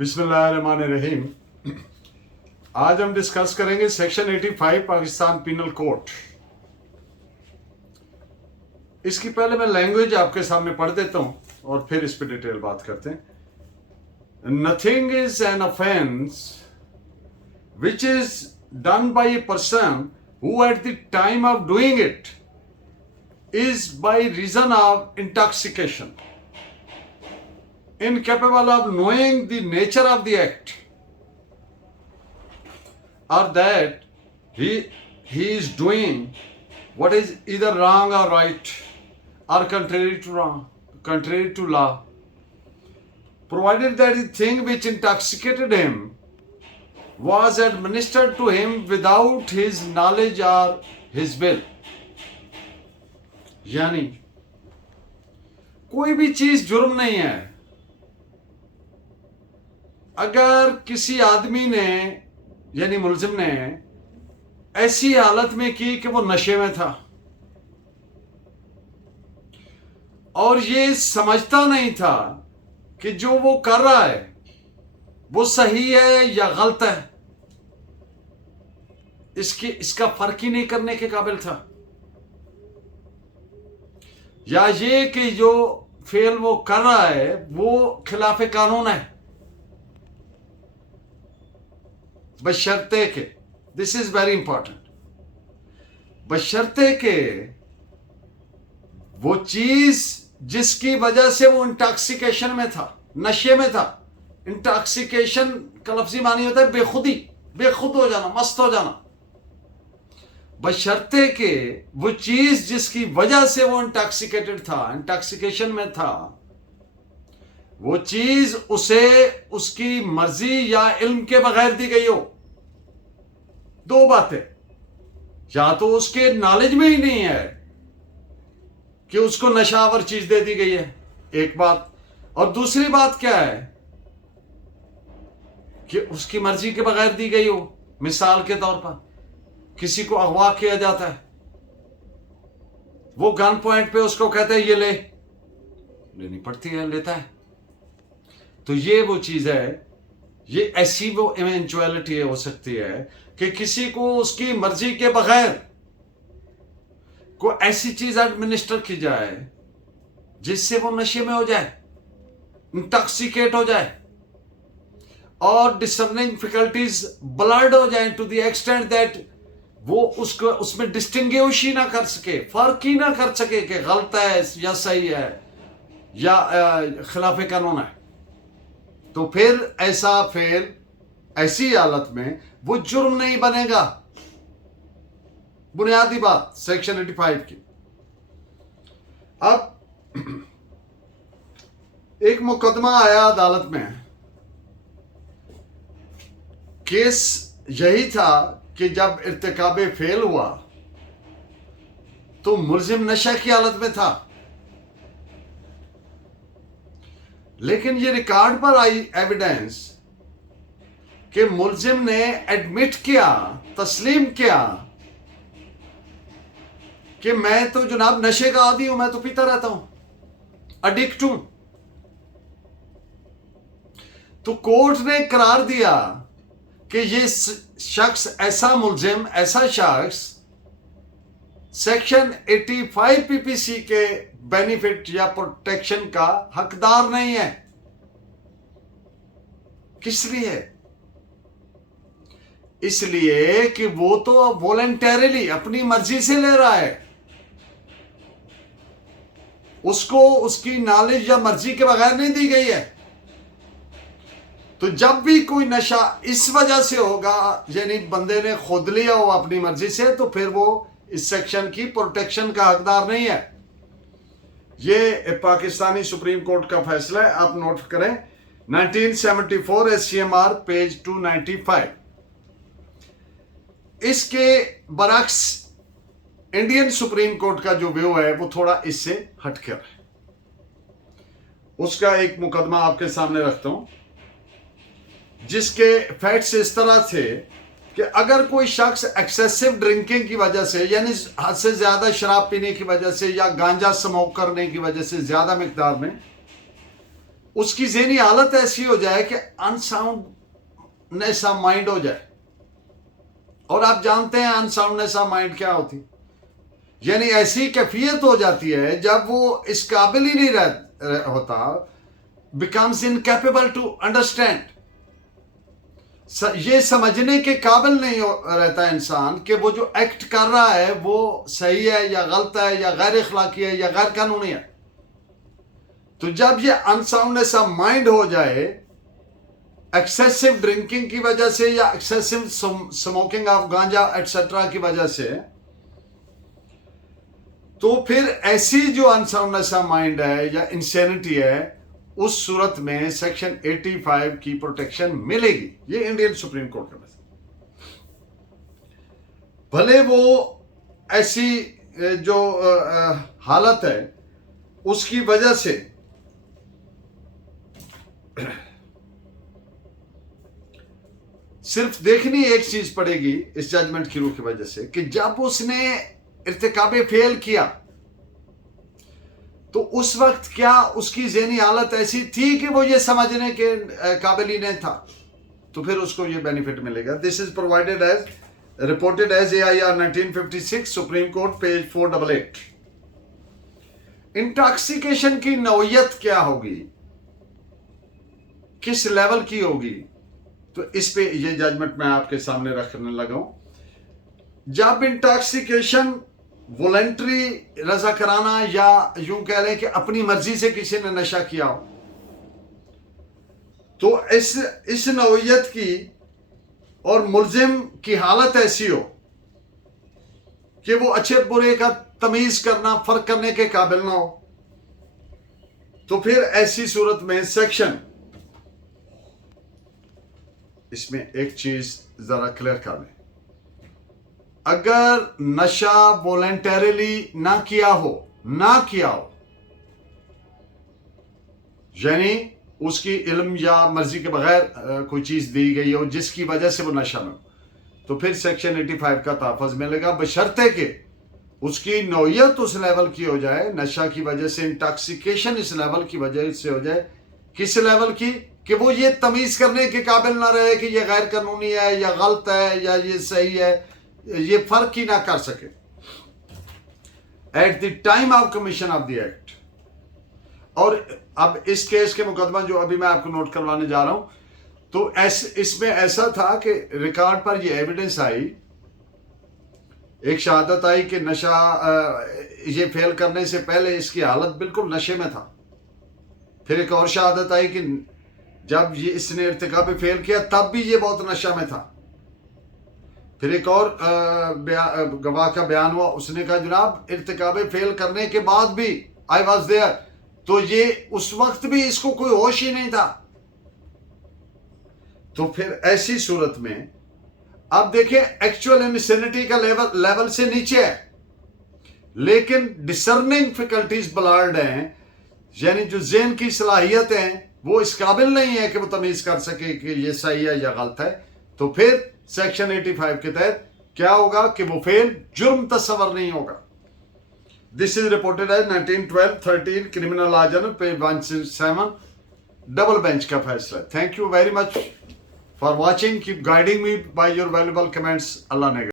बिस्मिल्लाहिर्रहमानिर्रहीम। आज हम डिस्कस करेंगे सेक्शन 85 पाकिस्तान पीनल कोड। इसकी पहले मैं लैंग्वेज आपके सामने पढ़ देता हूं और फिर इस पर डिटेल बात करते हैं। Nothing is an offence which is done by a person who at the time of doing it is by reason of intoxication, incapable of knowing the nature of the act, or that he is doing what is either wrong or right, or contrary to law, provided that the thing which intoxicated him was administered to him without his knowledge or his will। यानी कोई भी चीज जुर्म नहीं है अगर किसी आदमी ने यानी मुलजिम ने ऐसी हालत में की कि वो नशे में था और ये समझता नहीं था कि जो वो कर रहा है वो सही है या गलत है, इसका फर्क ही नहीं करने के काबिल था, या ये कि जो फेल वो कर रहा है वो खिलाफ कानून है, बशर्ते के, दिस इज वेरी इंपॉर्टेंट, बशर्ते के वो चीज जिसकी वजह से वो इंटॉक्सिकेशन में था, नशे में था। इंटॉक्सिकेशन का लफ्जी मानी होता है बेखुदी, बेखुद हो जाना, मस्त हो जाना। बशर्ते के वो चीज जिसकी वजह से वो इंटॉक्सिकेटेड था, इंटॉक्सिकेशन में था, वो चीज उसे उसकी मर्जी या इल्म के बगैर दी गई हो। दो बातें, या तो उसके नॉलेज में ही नहीं है कि उसको नशावर चीज दे दी गई है, एक बात, और दूसरी बात क्या है कि उसकी मर्जी के बगैर दी गई हो। मिसाल के तौर पर किसी को अगवा किया जाता है, वो गन पॉइंट पे उसको कहते हैं ये लेनी पड़ती है, लेता है। तो ये वो चीज है, ये ऐसी वो इवेंचुअलिटी हो सकती है कि किसी को उसकी मर्जी के बगैर को ऐसी चीज एडमिनिस्टर की जाए जिससे वो नशे में हो जाए, इंटॉक्सिकेट हो जाए और डिसर्निंग फैकल्टीज ब्लर्ड हो जाए टू द एक्सटेंट दैट वो उसको उसमें डिस्टिंग्विश ही ना कर सके, फर्क ही ना कर सके कि गलत है या सही है या खिलाफ कानून है। तो फिर ऐसा फेल, ऐसी हालत में वो जुर्म नहीं बनेगा। बुनियादी बात सेक्शन 85 की। अब एक मुकदमा आया अदालत में, केस यही था कि जब इर्तिकाबे फेल हुआ तो मुलजिम नशा की हालत में था, लेकिन ये रिकॉर्ड पर आई एविडेंस कि मुलजिम ने एडमिट किया, तस्लीम किया कि मैं तो जनाब नशे का आदी हूं, मैं तो पीता रहता हूं, एडिक्ट हूं। तो कोर्ट ने करार दिया कि ये शख्स, ऐसा मुलजिम, ऐसा शख्स सेक्शन 85 पीपीसी के बेनिफिट या प्रोटेक्शन का हकदार नहीं है। किस लिए? इसलिए कि वो तो वॉलंटरीली अपनी मर्जी से ले रहा है, उसको उसकी नॉलेज या मर्जी के बगैर नहीं दी गई है। तो जब भी कोई नशा इस वजह से होगा, यानी बंदे ने खुद लिया हो अपनी मर्जी से, तो फिर वो इस सेक्शन की प्रोटेक्शन का हकदार नहीं है। ये पाकिस्तानी सुप्रीम कोर्ट का फैसला है, आप नोट करें, 1974 SCMR पेज 295। इसके बरक्स इंडियन सुप्रीम कोर्ट का जो व्यू है वो थोड़ा इससे हटकर है। उसका एक मुकदमा आपके सामने रखता हूं जिसके फैक्ट्स इस तरह थे कि अगर कोई शख्स एक्सेसिव ड्रिंकिंग की वजह से, यानी हद से ज्यादा शराब पीने की वजह से या गांजा स्मोक करने की वजह से ज्यादा मिकदार में उसकी ज़हनी हालत ऐसी हो जाए कि अनसाउंडनेस ऑफ माइंड हो जाए। और आप जानते हैं अनसाउंडनेस ऑफ माइंड क्या होती, यानी ऐसी कैफियत हो जाती है जब वो इस काबिल ही नहीं होता, बिकम्स इनकैपेबल टू अंडरस्टैंड, ये समझने के काबिल नहीं रहता इंसान कि वो जो एक्ट कर रहा है वो सही है या गलत है या गैर इखलाकी है या गैर कानूनी है। तो जब ये अनसाउंडनेस ऑफ माइंड हो जाए एक्सेसिव ड्रिंकिंग की वजह से या एक्सेसिव स्मोकिंग ऑफ गांजा एटसेट्रा की वजह से, तो फिर ऐसी जो अनसाउंडनेस ऑफ माइंड है या इंसैनिटी है, उस सूरत में सेक्शन 85 की प्रोटेक्शन मिलेगी। ये इंडियन सुप्रीम कोर्ट का मैसेज। भले वो ऐसी जो हालत है उसकी वजह से सिर्फ देखनी एक चीज पड़ेगी इस जजमेंट की रूह की वजह से कि जब उसने इर्तिकाबे फेल किया तो उस वक्त क्या उसकी ज़हनी हालत ऐसी थी कि वो ये समझने के काबिल ही नहीं था, तो फिर उसको ये बेनिफिट मिलेगा। This is provided as reported as AIR 1956 supreme court page 488। Intoxication की नौयत क्या होगी, किस लेवल की होगी, तो इस पे ये जजमेंट मैं आपके सामने रखने लगा हूं। जब इंटॉक्सिकेशन वॉलंटरी रजा कराना या यूं कह लें कि अपनी मर्जी से किसी ने नशा किया हो, तो इस नौयत की और मुलजिम की हालत ऐसी हो कि वो अच्छे बुरे का तमीज करना, फर्क करने के काबिल ना हो, तो फिर ऐसी सूरत में सेक्शन, इसमें एक चीज जरा क्लियर कर लें, अगर नशा वॉलंटरीली ना किया हो, यानी उसकी इल्म या मर्जी के बगैर कोई चीज दी गई हो जिसकी वजह से वो नशा में हो, तो फिर सेक्शन 85 का तहफ़्फ़ुज़ मिलेगा, बशर्ते कि उसकी नौयत उस लेवल की हो जाए, नशा की वजह से इंटॉक्सिकेशन इस लेवल की वजह से हो जाए, किस लेवल की कि वो ये तमीज करने के काबिल ना रहे कि ये गैर कानूनी है या गलत है या ये सही है, ये फर्क ही ना कर सके at the time of commission of the act. और अब इस केस के मुकदमा जो अभी मैं आपको नोट करवाने जा रहा हूं, तो इसमें ऐसा था कि रिकॉर्ड पर ये एविडेंस आई, एक शहादत आई कि नशा ये फेल करने से पहले इसकी हालत बिल्कुल नशे में था। फिर एक और शहादत आई कि जब ये इसने इर्तिकाब पे फेल किया तब भी ये बहुत नशा में था। फिर एक और गवाह का बयान हुआ, उसने कहा जनाब इर्तिकाब फेल करने के बाद भी आई वॉज देयर, तो ये उस वक्त भी इसको कोई होश ही नहीं था। तो फिर ऐसी सूरत में अब देखिए एक्चुअल इंसैनिटी का लेवल से नीचे है, लेकिन डिसर्निंग फैकल्टीज ब्लर्ड हैं, यानी जो ज़हन की सलाहियत है वो इस काबिल नहीं है कि वो तमीज कर सके कि ये सही है या गलत है। तो फिर सेक्शन 85 के तहत क्या होगा कि वो फेल जुर्म तस्वर नहीं होगा। This is reported as 1912-13 criminal law journal page 167, double bench का फैसला। Thank you very much for watching, keep guiding me by your valuable comments. Allah ने